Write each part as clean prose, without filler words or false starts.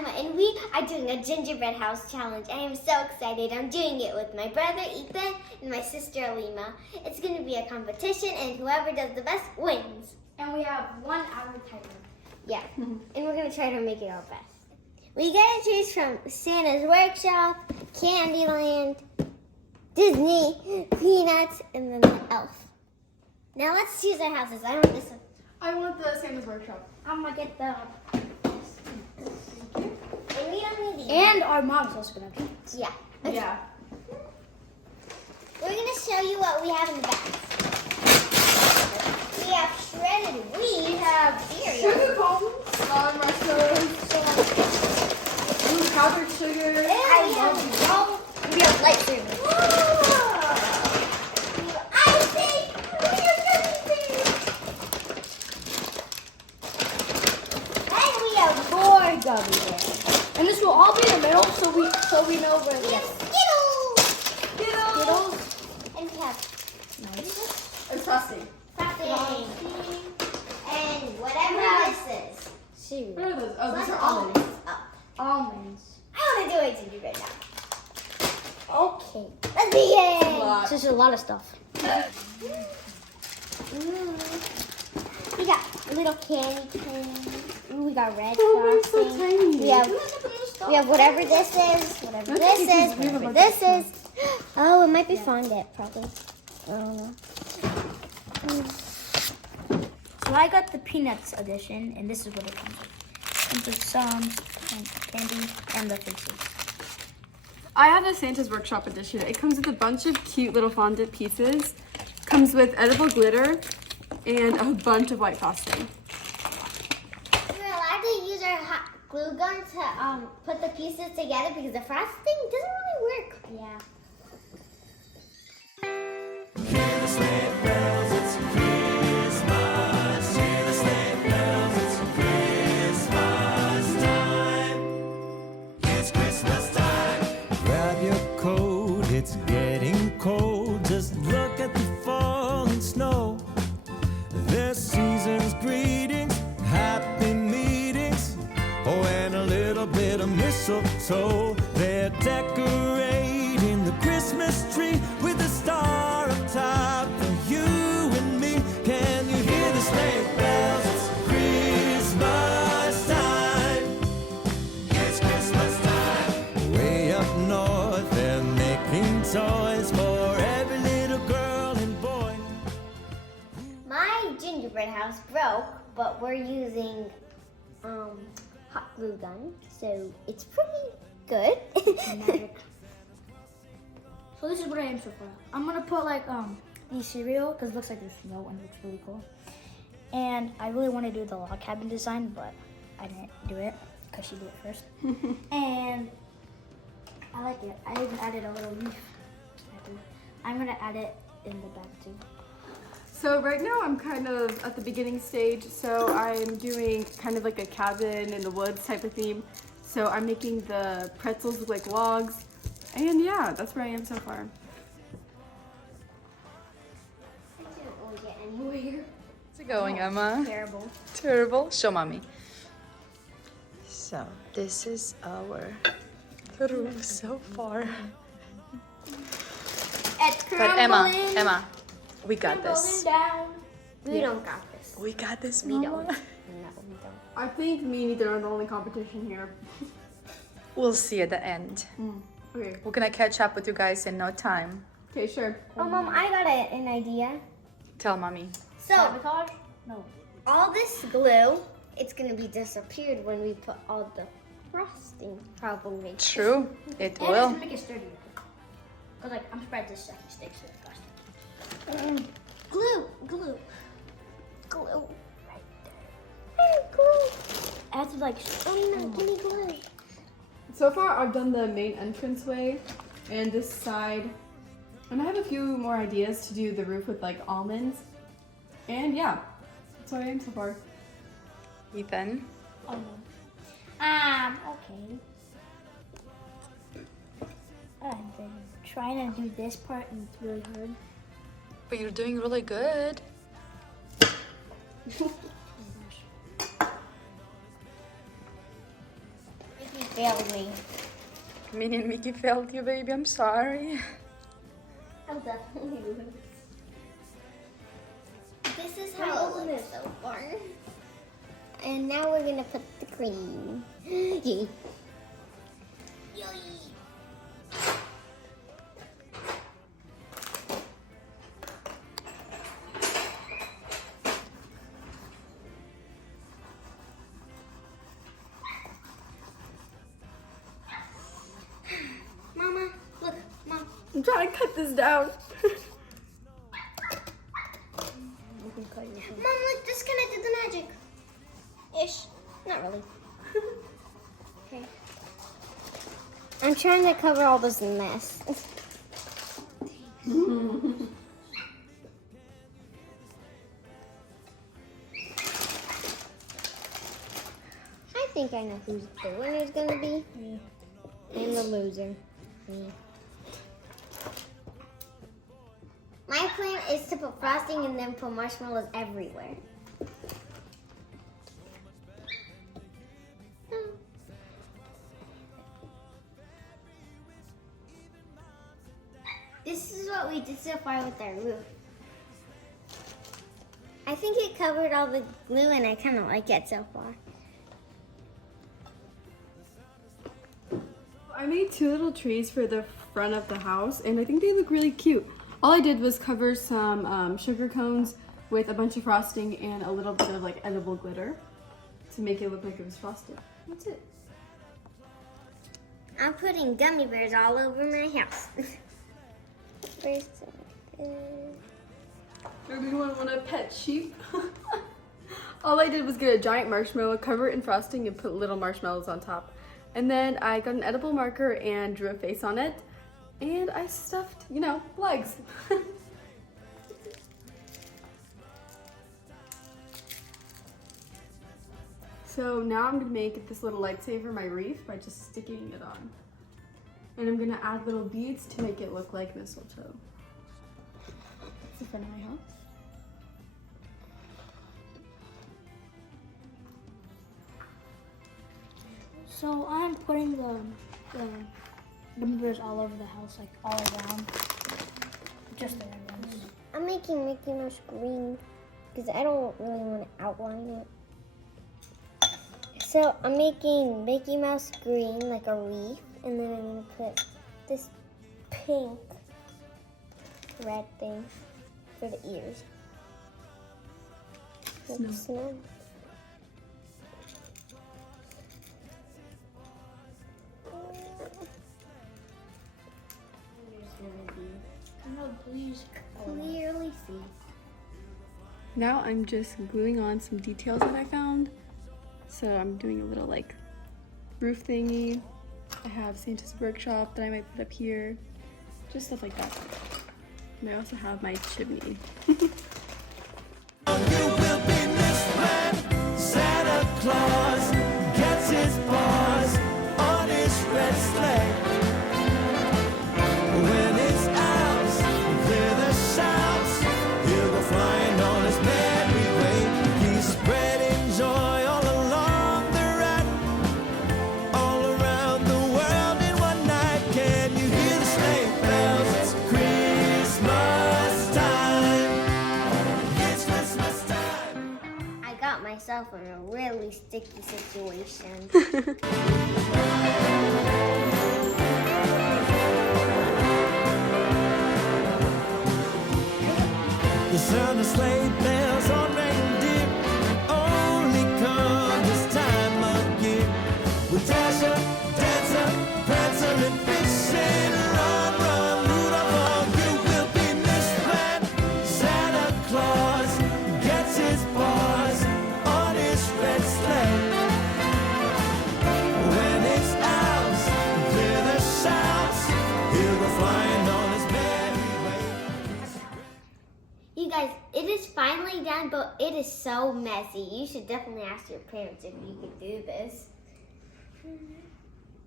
Emma, and we are doing a gingerbread house challenge. I am so excited. I'm doing it with my brother Ethan and my sister Alima. It's going to be a competition, and whoever does the best wins. And we have 1 hour timer. Yeah, and we're going to try to make it our best. We got to choose from Santa's Workshop, Candyland, Disney, Peanuts, and then the Elf. Now let's choose our houses. I want this one. I want the Santa's Workshop. I'm going to get the... And we don't need these. And our mom's also gonna be. Yeah. Okay. Yeah. We're going to show you what we have in the bags. We have shredded wheat. We have cereal. sugar cones, mushrooms, powdered sugar. And we have lightsabers. Icing. We have everything. And we have more gummy bears. And this will all be in the middle, so we know where We we have are. Skittles. And we have It's frosting. frosting. And whatever this is. Cereal. What are those? Oh, these Let's are almonds. open this up. Almonds. I want to do a gingerbread now. Okay. Let's begin. This is a lot of stuff. We got little candy canes. Ooh, we got red Oh, frosting. so tiny. We have whatever this is, whatever this is, whatever this is. Oh, it might be fondant, probably. I don't know. So I got the Peanuts edition, and this is what it comes with. It comes with some candy and the faces. I have the Santa's Workshop edition. It comes with a bunch of cute little fondant pieces. Comes with edible glitter and a bunch of white frosting. We're allowed to use our hot glue gun to put the pieces together because the frosting doesn't really work. Yeah. It's getting cold, just look at the falling snow. There's season's greetings, happy meetings, oh, and a little bit of mistletoe. They're decorating the Christmas tree with a star up top for you and me. Can you hear the sleigh bells? It's Christmas time. It's Christmas time. Way up north, they're making toys for every little girl and boy. My gingerbread house broke, but we're using hot glue gun, so it's pretty good. Magic. So this is what I am so far. I'm gonna put like these cereal because it looks like there's snow and it looks really cool. And I really want to do the log cabin design, but I didn't do it because she did it first. And I like it. I even added a little leaf. I'm gonna add it in the back too. So right now I'm kind of at the beginning stage, so I'm doing kind of like a cabin in the woods type of theme. So I'm making the pretzels look like logs, and yeah, that's where I am so far. I didn't really get anywhere. How's it going, Emma? Terrible. Terrible? Show mommy. So, this is our roof so far. It's But Emma, we got this. Down. We don't got this. We got this, We Mama. don't. No, we don't. I think me and Ethan are the only competition here. We'll see at the end. Okay, We're gonna catch up with you guys in no time. okay, sure. Oh, Mom, I got an idea. Tell mommy. So, Sabotage? No. all this glue, it's going to be disappeared when we put all the frosting probably. True, it And will. just make it sturdier. Cause like I'm surprised this second sticks to the frosting. Glue. Right there. Glue. Adds like Oh, no, give me glue. So far I've done the main entranceway and this side, and I have a few more ideas to do the roof with like almonds. And yeah, that's what I am so far. Ethan. oh no. Okay. I've been trying to do this part and it's really hard. But you're doing really good. Making failed me. Minnie and Mickey failed you, baby. I'm sorry. I'll definitely lose. This is how it looks so far. And now we're gonna put the cream. Yay. Mama, look, Mom. I'm trying to cut this down. Mom, look, this gonna do the magic. Ish. Not really. Okay. I'm trying to cover all this mess. I think I know who's the winner's gonna be. Me. And the loser. Me. My plan is to put frosting and then put marshmallows everywhere. This is what we did so far with our roof. I think it covered all the glue and I kind of like it so far. I made 2 little trees for the front of the house, and I think they look really cute. All I did was cover some sugar cones with a bunch of frosting and a little bit of like edible glitter to make it look like it was frosted. That's it. I'm putting gummy bears all over my house. First, Everyone want a pet sheep? All I did was get a giant marshmallow, cover it in frosting, and put little marshmallows on top. And then I got an edible marker and drew a face on it. And I stuffed, you know, legs. So now I'm gonna make this little lightsaber my wreath by just sticking it on. And I'm gonna add little beads to make it look like mistletoe. It's the front of my house. So I'm putting the gummy bears all over the house, like all around. Just the red ones. I'm making Mickey Mouse green because I don't really want to outline it. So I'm making Mickey Mouse green like a wreath, and then I'm going to put this pink red thing for the ears. Like snow. No, please. Clearly see. Now I'm just gluing on some details that I found. So I'm doing a little like roof thingy. I have Santa's workshop that I might put up here. Just stuff like that. And I also have my chimney. You will be missed when Santa Claus gets his paws on his red sleigh. When his elves clear the shouts, he'll go flying on his merry way. He's spreading joy all along the run, all around the world in one night. Can you hear the sleigh bells? It's Christmas time. It's Christmas time. I got myself in a really sticky situation. The sound of sleigh bells on reindeer only come this time of year. With Dasher, Dancer, Prancer, and Vixen, run, run, Rudolph, oh, you will be missed when Santa Claus gets his paws on his red sleigh. When his elves clear the shouts, he'll go flying on his merry way. You guys, it is finally done, but it is so messy. You should definitely ask your parents if you could do this.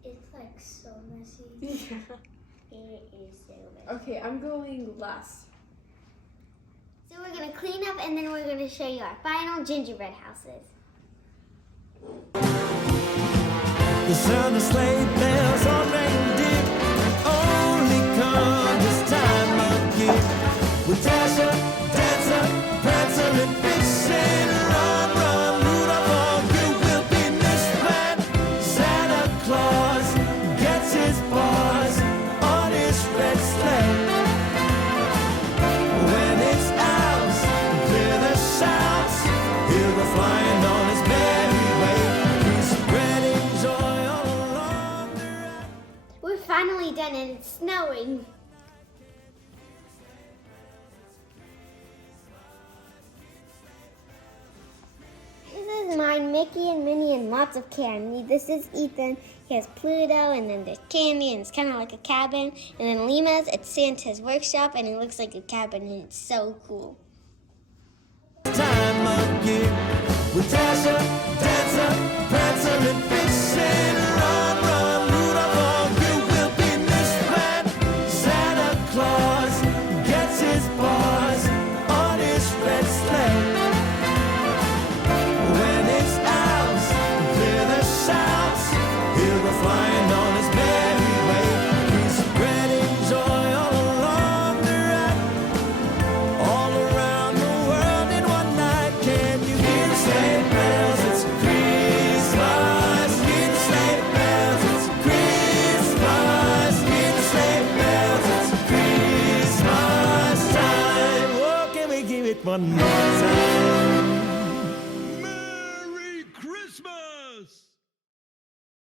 It's like so messy. Yeah. It is so messy. Okay, I'm going last. So we're gonna clean up and then we're gonna show you our final gingerbread houses. The sound of sleigh bells on reindeer only come this time of year. With Dasher, Dancer, Prancer, and Vixen, run, run, Rudolph, all you will be missed when Santa Claus gets his paws on his red sleigh. When his elves clear the shouts, he'll go flying on his merry way. He's spreading joy all along the road. We're finally done and it's snowing. This is mine, Mickey and Minnie, and lots of candy. This is Ethan. He has Pluto, and then there's candy, and it's kind of like a cabin. And then Lima's, it's Santa's workshop, and it looks like a cabin, and it's so cool. Time of year with Dasher, Dancer, Prancer, and Vixen, run, run, Rudolph, all you will be missed when Santa Claus gets his paws on his red sleigh. When his elves clear the shouts, he'll go flying on his merry way. He's spreading joy all along the road, all around the world in one night. Can you hear the sleigh bells? It's Christmas. Hear the sleigh bells? It's Christmas. Hear the sleigh bells? It's Christmas time. Oh, can we give it one more time?